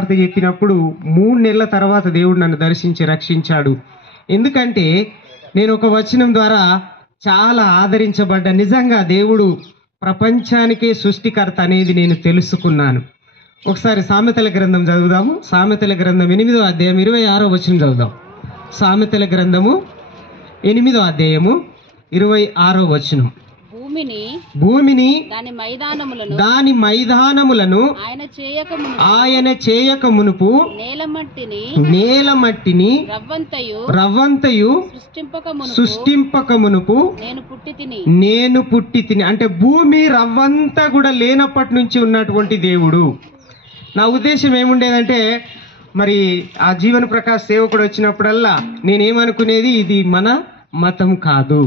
సువార్త చెప్పినప్పుడు 3 నెలల తర్వాత దేవుడు నన్ను దర్శించి రక్షించాడు. ఎందుకంటే నేను ఒక వచనం ద్వారా చాలా ఆదరించబడ్డ. నిజంగా దేవుడు ప్రపంచానికే సృష్టికర్త అనేది నేను తెలుసుకున్నాను. ఒకసారి సామెతల గ్రంథం చదువుదాము. సామెతల గ్రంథం 8వ అధ్యాయం 26వ వచనం చదువుదాం. సామెతల గ్రంథము 8వ అధ్యాయము 26వ వచనం. భూమిని దాని మైదానములను ఆయన చేయక మునుపు నేలమట్టిని రవ్వంతయు సృష్టింపక మునుపు నేను పుట్టి తిని. అంటే భూమి రవ్వంతా కూడా లేనప్పటి నుంచి ఉన్నటువంటి దేవుడు. నా ఉద్దేశం ఏముండేదంటే, మరి ఆ జీవన ప్రకాశ్ సేవకుడు వచ్చినప్పుడల్లా నేనేమనుకునేది, ఇది మన మతం కాదు,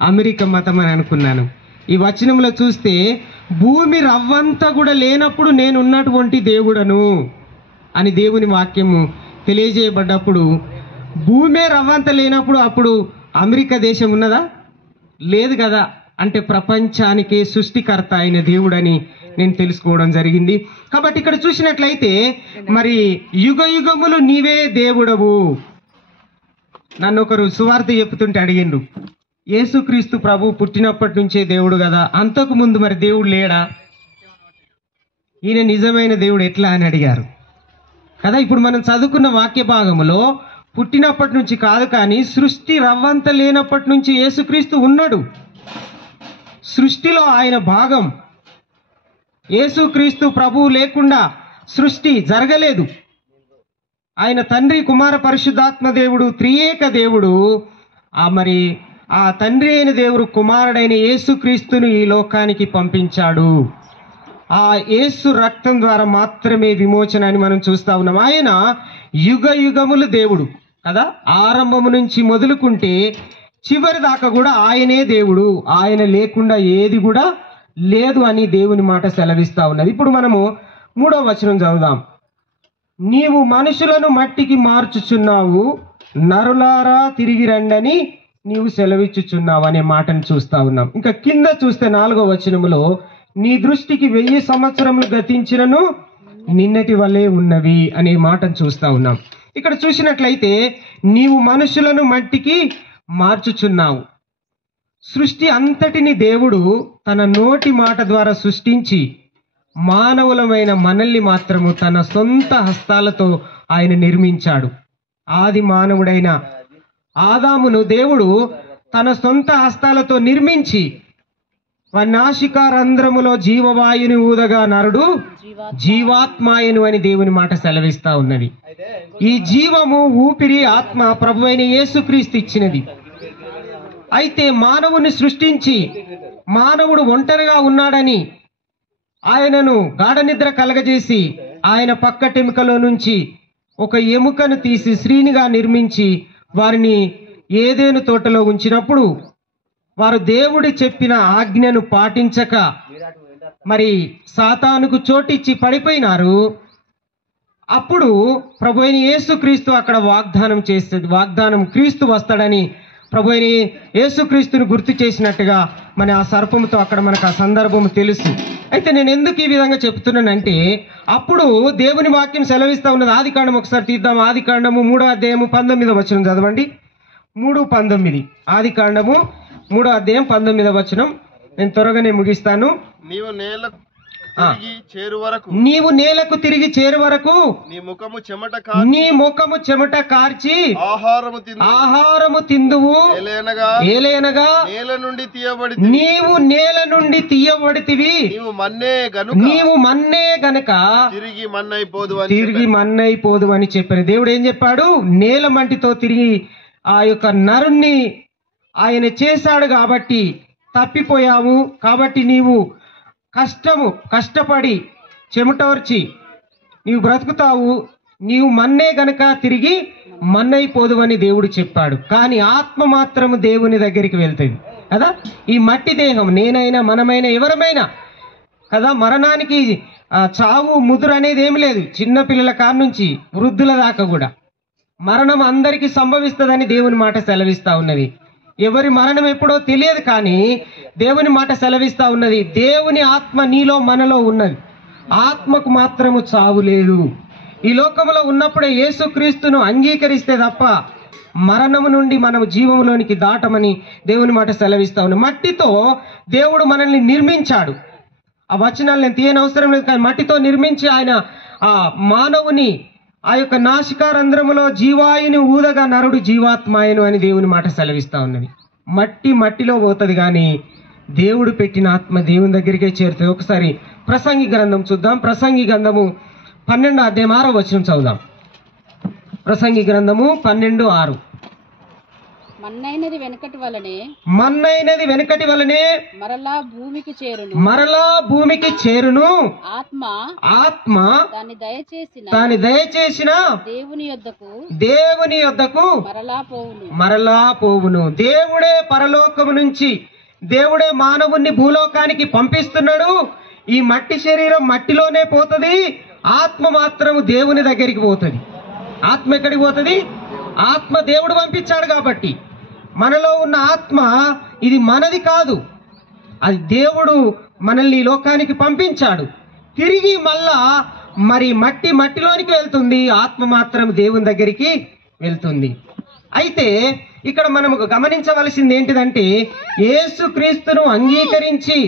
అమెరికా మతం అని అనుకున్నాను. ఈ వచనంలో చూస్తే భూమి రవ్వంతా కూడా లేనప్పుడు నేను ఉన్నటువంటి దేవుడను అని దేవుని వాక్యము తెలియజేయబడ్డప్పుడు, భూమే రవ్వంత లేనప్పుడు అప్పుడు అమెరికా దేశం ఉన్నదా? లేదు కదా. అంటే ప్రపంచానికే సృష్టికర్త అయిన దేవుడని నేను తెలుసుకోవడం జరిగింది. కాబట్టి ఇక్కడ చూసినట్లయితే మరి యుగ యుగములు నీవే దేవుడవు. నన్ను ఒకరు సువార్త చెప్తుంటే అడిగిండ్రు, యేసుక్రీస్తు ప్రభు పుట్టినప్పటి నుంచే దేవుడు కదా, అంతకు ముందు మరి దేవుడు లేడా? ఈయన నిజమైన దేవుడు ఎట్లా అని అడిగారు కదా. ఇప్పుడు మనం చదువుకున్న వాక్య భాగములో పుట్టినప్పటి నుంచి కాదు, కానీ సృష్టి రవ్వంత లేనప్పటి నుంచి యేసుక్రీస్తు ఉన్నాడు. సృష్టిలో ఆయన భాగం. యేసుక్రీస్తు ప్రభువు లేకుండా సృష్టి జరగలేదు. ఆయన తండ్రి, కుమార, పరిశుద్ధాత్మ దేవుడు, త్రియేక దేవుడు. మరి ఆ తండ్రి అయిన దేవుడు కుమారుడైన యేసుక్రీస్తును ఈ లోకానికి పంపించాడు. ఆ యేసు రక్తం ద్వారా మాత్రమే విమోచన అని మనం చూస్తా ఉన్నాం. ఆయన యుగ యుగములు దేవుడు కదా. ఆరంభము నుంచి మొదలుకుంటే చివరి దాకా కూడా ఆయనే దేవుడు. ఆయన లేకుండా ఏది కూడా లేదు అని దేవుని మాట సెలవిస్తా ఉన్నది. ఇప్పుడు మనము 3వ వచనం చదువుదాం. నీవు మనుషులను మట్టికి మార్చుచున్నావు, నరులారా తిరిగి రండని నీవు సెలవిచ్చుచున్నావు అనే మాటను చూస్తా ఉన్నాం. ఇంకా కింద చూస్తే 4వ వచనములో నీ దృష్టికి 1000 సంవత్సరములు గతించినను నిన్నటి వలె ఉన్నవి అనే మాటను చూస్తా ఉన్నాం. ఇక్కడ చూసినట్లయితే నీవు మనుషులను మట్టికి మార్చుచున్నావు. సృష్టి అంతటిని దేవుడు తన నోటి మాట ద్వారా సృష్టించి మానవులమైన మనల్ని మాత్రము తన సొంత హస్తాలతో ఆయన నిర్మించాడు. ఆది మానవుడైన ఆదామును దేవుడు తన సొంత హస్తాలతో నిర్మించి నాసికారంధ్రములో జీవవాయుని ఊదగా నరుడు జీవాత్మాయను అని దేవుని మాట సెలవిస్తా ఉన్నది. ఈ జీవము, ఊపిరి, ఆత్మ ప్రభువైన యేసుక్రీస్తు ఇచ్చినది. అయితే మానవుని సృష్టించి మానవుడు ఒంటరిగా ఉన్నాడని ఆయనను గాఢ నిద్ర కలగజేసి ఆయన పక్కటెముకలో నుంచి ఒక ఎముకను తీసి స్త్రీనిగా నిర్మించి వారిని ఏదెను తోటలో ఉంచినప్పుడు వారు దేవుడి చెప్పిన ఆజ్ఞను పాటించక మరి సాతానుకు చోటిచ్చి పడిపోయినారు. అప్పుడు ప్రభువైన యేసుక్రీస్తు అక్కడ వాగ్దానం చేస్తుంది. వాగ్దానం క్రీస్తు వస్తాడని ప్రభువైన యేసుక్రీస్తుని గుర్తు చేసినట్టుగా మన ఆ సర్పముతో అక్కడ మనకు ఆ సందర్భం తెలుసు. అయితే నేను ఎందుకు ఈ విధంగా చెప్తున్నానంటే, అప్పుడు దేవుని వాక్యం సెలవిస్తా ఉన్నది. ఆదికాండం ఒకసారి తీద్దాం. ఆదికాండము 3వ అధ్యాయము 19వ వచనం చదవండి. 3:19. ఆదికాండము 3వ అధ్యాయం 19వ వచనం. నేను త్వరగానే ముగిస్తాను. నీవు నేలకు తిరిగి చేరు వరకు నీ ముఖము చెమట కార్చి ఆహారము తిందువు. ఏలయనగా నీవు నేల నుండి తీయబడితివి, నీవు మన్నే గనక తిరిగి మన్నైపోదు అని చెప్పారు. దేవుడు ఏం చెప్పాడు? నేల మంటితో తిరిగి ఆ యొక్క నరుణ్ణి ఆయన చేశాడు కాబట్టి తప్పిపోయావు. కాబట్టి నీవు కష్టపడి చెమటోర్చి నీవు బ్రతుకుతావు, నీవు మన్నే గనక తిరిగి మన్నైపోదు అని దేవుడు చెప్పాడు. కానీ ఆత్మ మాత్రము దేవుని దగ్గరికి వెళ్తుంది కదా. ఈ మట్టి దేహం నేనైనా మనమైనా ఎవరమైనా కదా, మరణానికి చావు ముదురు అనేది ఏమి లేదు. చిన్న పిల్లల కాడ నుంచి వృద్ధుల దాకా కూడా మరణం అందరికీ సంభవిస్తుందని దేవుని మాట సెలవిస్తా ఉన్నది. ఎవరి మరణం ఎప్పుడో తెలియదు, కానీ దేవుని మాట సెలవిస్తా ఉన్నది. దేవుని ఆత్మ నీలో మనలో ఉన్నది. ఆత్మకు మాత్రము చావు లేదు. ఈ లోకంలో ఉన్నప్పుడే యేసుక్రీస్తును అంగీకరిస్తే తప్ప మరణము నుండి మనం జీవంలోనికి దాటమని దేవుని మాట సెలవిస్తా ఉంది. మట్టితో దేవుడు మనల్ని నిర్మించాడు. ఆ వచనాలు నేను తీయని అవసరం లేదు, కానీ మట్టితో నిర్మించి ఆయన ఆ మానవుని ఆ యొక్క నాసికారంధ్రములో జీవాయుని ఊదగా నరుడు జీవాత్మాయను అని దేవుని మాట సెలవిస్తా ఉన్నది. మట్టి మట్టిలో పోతుంది, కానీ దేవుడు పెట్టిన ఆత్మ దేవుని దగ్గరికే చేరుతుంది. ఒకసారి ప్రసంగి గ్రంథం చూద్దాం. ప్రసంగి గ్రంథము 12వ అధ్యాయం 6వ వచనం చదువుదాం. ప్రసంగి గ్రంథము 12:6. మన్నైనది వెనకటి వలనే మరలా భూమికి చేరును ఆత్మ దాని దయచేసిన దేవుని యొద్దకు మరలా పోవును. దేవుడే పరలోకము నుంచి దేవుడే మానవుణ్ణి భూలోకానికి పంపిస్తున్నాడు. ఈ మట్టి శరీరం మట్టిలోనే పోతుంది, ఆత్మ మాత్రము దేవుని దగ్గరికి పోతుంది. ఆత్మ ఎక్కడికి పోతుంది? ఆత్మ దేవుడు పంపించాడు కాబట్టి. మనలో ఉన్న ఆత్మ ఇది మనది కాదు, అది దేవుడు మనల్ని లోకానికి పంపించాడు. తిరిగి మళ్ళా మరి మట్టిలోనికి వెళ్తుంది, ఆత్మ మాత్రం దేవుని దగ్గరికి వెళ్తుంది. అయితే ఇక్కడ మనం గమనించవలసింది ఏంటిదంటే, యేసుక్రీస్తును అంగీకరించి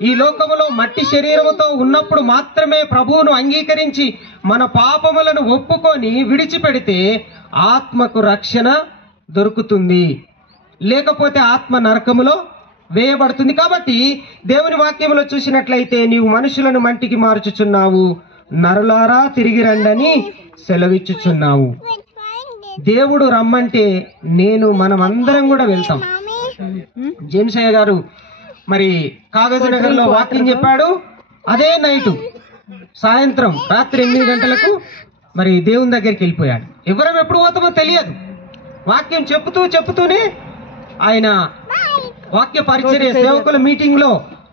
ఈ లోకములో మట్టి శరీరముతో ఉన్నప్పుడు మాత్రమే ప్రభువును అంగీకరించి మన పాపములను ఒప్పుకొని విడిచిపెడితే ఆత్మకు రక్షణ దొరుకుతుంది, లేకపోతే ఆత్మ నరకములో వేయబడుతుంది. కాబట్టి దేవుని వాక్యములో చూసినట్లయితే, నీవు మనుషులను మంటికి మార్చుచున్నావు, నరులారా తిరిగి రండని సెలవిచ్చుచున్నావు. దేవుడు రమ్మంటే మనమందరం కూడా వెళ్తాం. జేమ్సయ్య గారు మరి కాగజ్ నగర్ లో వాక్యం చెప్పాడు. అదే నైటు సాయంత్రం రాత్రి 8 గంటలకు మరి దేవుని దగ్గరికి వెళ్ళిపోయాడు. ఎవరం ఎప్పుడు పోతామో తెలియదు. వాక్యం చెప్తూనే ఆయన వాక్య పరిచర్య సేవకుల మీటింగ్ లో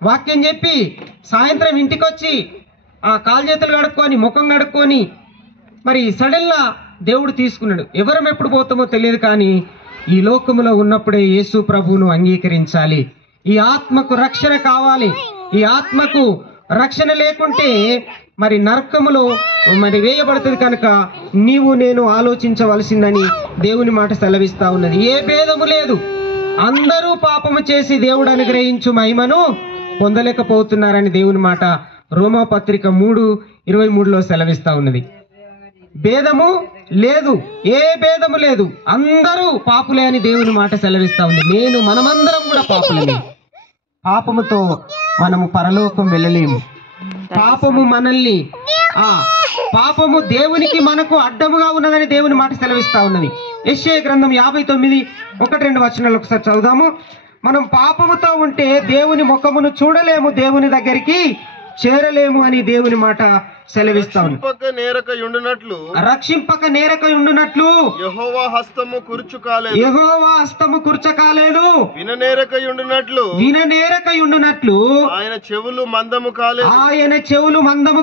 వాక్యం చెప్పి సాయంత్రం ఇంటికి వచ్చి ఆ కాలు చేతులు కడుక్కొని ముఖం కడుక్కొని మరి సడన్ గా దేవుడు తీసుకున్నాడు. ఎవరం ఎప్పుడు పోతామో తెలియదు, కానీ ఈ లోకములో ఉన్నప్పుడే యేసు ప్రభువును అంగీకరించాలి. ఈ ఆత్మకు రక్షణ కావాలి. ఈ ఆత్మకు రక్షణ లేకుంటే మరి నరకములో మరి వేయబడుతుంది. కనుక నీవు నేను ఆలోచించవలసిందని దేవుని మాట సెలవిస్తా ఉన్నది. ఏ భేదము లేదు, అందరూ పాపము చేసి దేవుడు అనుగ్రహించు మహిమను పొందలేకపోతున్నారని దేవుని మాట రోమాపత్రిక 3:23లో సెలవిస్తా ఉన్నది. భేదము లేదు, ఏ భేదము లేదు, అందరూ పాపులే అని దేవుని మాట సెలవిస్తా ఉంది. మనమందరం కూడా పాపులమే. పాపముతో మనము పరలోకం వెళ్ళలేము. పాపము దేవునికి మనకు అడ్డముగా ఉన్నదని దేవుని మాట సెలవిస్తా ఉన్నది. యెషయా గ్రంథం 59:1-2 వచనాలు ఒకసారి చదువుదాము. మనం పాపముతో ఉంటే దేవుని ముఖమును చూడలేము, దేవుని దగ్గరికి చేరలేము అని దేవుని మాట సెలవిస్తాను. రక్షింపక నేరక ఉండునట్లు యెహోవా హస్తము కూర్చకాలేదు, విననేరక ఉండునట్లు ఆయన చెవులు మందము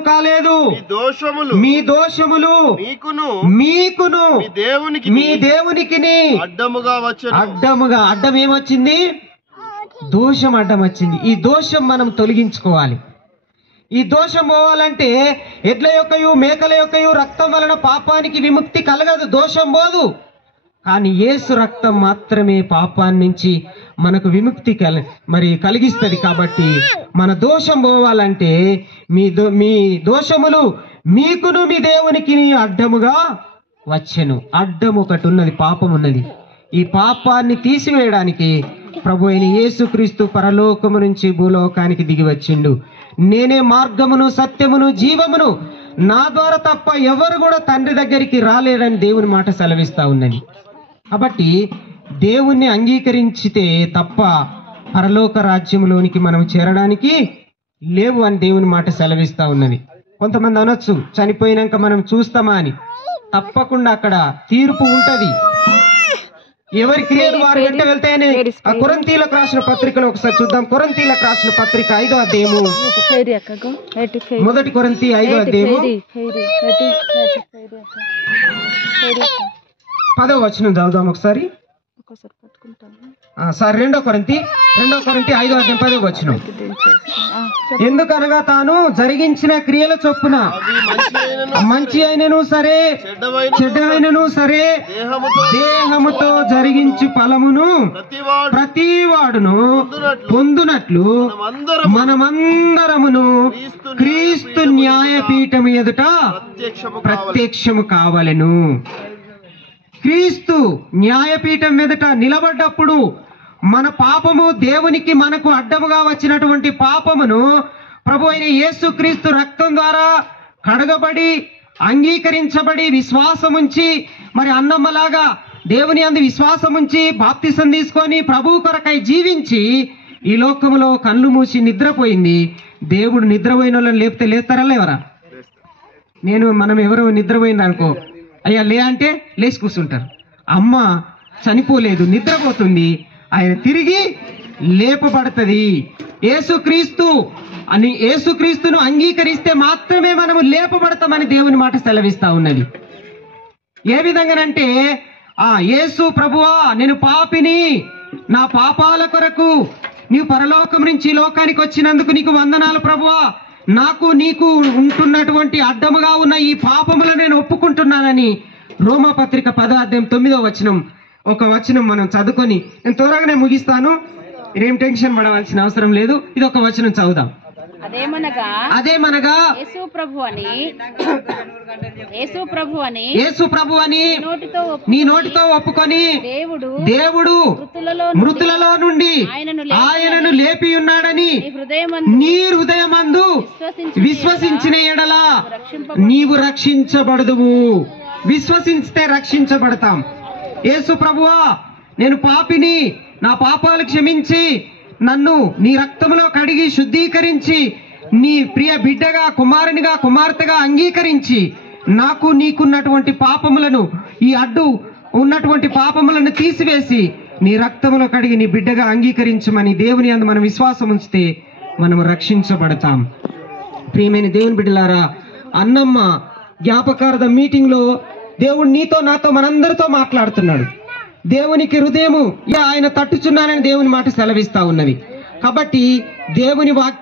కాలేదు. మీ దోషములు మీకును మీ దేవునికి అడ్డం ఏమొచ్చింది? దోషం అడ్డం వచ్చింది. ఈ దోషం మనం తొలగించుకోవాలి. ఈ దోషం పోవాలంటే ఎడ్ల యొక్కయు మేకల యొక్కయు రక్తం వలన పాపానికి విముక్తి కలగదు, దోషం పోదు. కానీ యేసు రక్తం మాత్రమే పాపాన్ని నుంచి మనకు విముక్తి కలిగిస్తుంది. కాబట్టి మన దోషం పోవాలంటే మీ దోషములు మీకును మీ దేవునికి అడ్డముగా వచ్చెను. అడ్డం ఒకటి ఉన్నది, పాపం ఉన్నది. ఈ పాపాన్ని తీసివేయడానికి ప్రభు అయిన యేసుక్రీస్తు పరలోకము నుంచి భూలోకానికి దిగి వచ్చిండు. నేనే మార్గమును సత్యమును జీవమును, నా ద్వారా తప్ప ఎవరు కూడా తండ్రి దగ్గరికి రాలేరని దేవుని మాట సెలవిస్తా ఉన్నది. కాబట్టి దేవుణ్ణి అంగీకరించితే తప్ప పరలోక రాజ్యంలోనికి మనం చేరడానికి లేవు అని దేవుని మాట సెలవిస్తా ఉన్నది. కొంతమంది అనొచ్చు, చనిపోయినాక మనం చూస్తామా అని. తప్పకుండా అక్కడ తీర్పు ఉంటది. ఎవరి క్రియలు వారు వెంట వెళ్తాయని ఆ కొరింథీయులకు రాసిన పత్రికలో ఒకసారి చూద్దాం. కొరింథీయులకు రాసిన పత్రిక 5వ అధ్యాయము, 1 కొరింథీ 5వ అధ్యాయము 10వ వచనం చదువుదాం ఒకసారి. సారీ 2 కొరింథీ 5:10 ఎందుకనగా తాను జరిగించిన క్రియల చొప్పున మంచి అయినను సరే చెడ్డమైనను సరే దేహముతో జరిగించి ఫలమును ప్రతి వాడును పొందునట్లు మనమందరమును క్రీస్తు న్యాయపీఠము ఎదుట ప్రత్యక్షము కావలెను. క్రీస్తు న్యాయపీఠం ఎదుట నిలబడ్డప్పుడు మన పాపము, దేవునికి మనకు అడ్డముగా వచ్చినటువంటి పాపమును ప్రభు అయిన యేసుక్రీస్తు రక్తం ద్వారా కడగబడి అంగీకరించబడి విశ్వాసముంచి, మరి అన్నమ్మలాగా దేవుని అందు విశ్వాసముంచి బాప్తిసం తీసుకొని ప్రభువు కొరకై జీవించి ఈ లోకములో కళ్ళు మూసి నిద్రపోయింది. దేవుడు నిద్రపోయిన వాళ్ళని లేపితే లేస్తారా లేవరా? మనం ఎవరు నిద్రపోయింది అనుకో, అయ్యా లే అంటే లేచి కూర్చుంటారు. అమ్మ చనిపోలేదు, నిద్రపోతుంది, ఆయన తిరిగి లేపబడుతుంది. యేసుక్రీస్తును అంగీకరిస్తే మాత్రమే మనము లేపబడతామని దేవుని మాట సెలవిస్తా ఉన్నది. ఏ విధంగానంటే, యేసు ప్రభువా నేను పాపిని, నా పాపాల కొరకు నీవు పరలోకం నుంచి లోకానికి వచ్చినందుకు నీకు వందనాలు ప్రభువా, నాకు నీకు ఉంటున్నటువంటి అడ్డముగా ఉన్న ఈ పాపములను నేను ఒప్పుకుంటున్నానని రోమాపత్రిక 10:9 ఒక వచనం మనం చదువుకొని నేను త్వరగానే ముగిస్తాను. ఏం టెన్షన్ పడవలసిన అవసరం లేదు. ఇది ఒక వచనం చదువుదాం. అదేమనగా యేసు ప్రభు అని నీ నోటితో ఒప్పుకొని దేవుడు మృతులలో నుండి ఆయనను లేపి ఉన్నాడని నీ హృదయమందు విశ్వసించిన ఎడల నీవు రక్షించబడదువు. విశ్వసిస్తే రక్షించబడతాం. యేసు ప్రభువా నేను పాపిని, నా పాపాలు క్షమించి నన్ను నీ రక్తములో కడిగి శుద్ధీకరించి నీ ప్రియ బిడ్డగా, కుమారునిగా, కుమార్తెగా అంగీకరించి నాకు నీకున్నటువంటి పాపములను, ఈ అడ్డు ఉన్నటువంటి పాపములను తీసివేసి నీ రక్తములో కడిగి నీ బిడ్డగా అంగీకరించమని దేవుని యందు మనం విశ్వాసం ఉంచితే మనము రక్షించబడతాం. ప్రియమైన దేవుని బిడ్డలారా, అన్నమ్మ జ్ఞాపకార్థ మీటింగ్ లో దేవుడు నీతో నాతో మనందరితో మాట్లాడుతున్నాడు. దేవునికి హృదయము ఆయన తట్టుచున్నానని దేవుని మాట సెలవిస్తా ఉన్నది. కాబట్టి దేవుని వాక్యం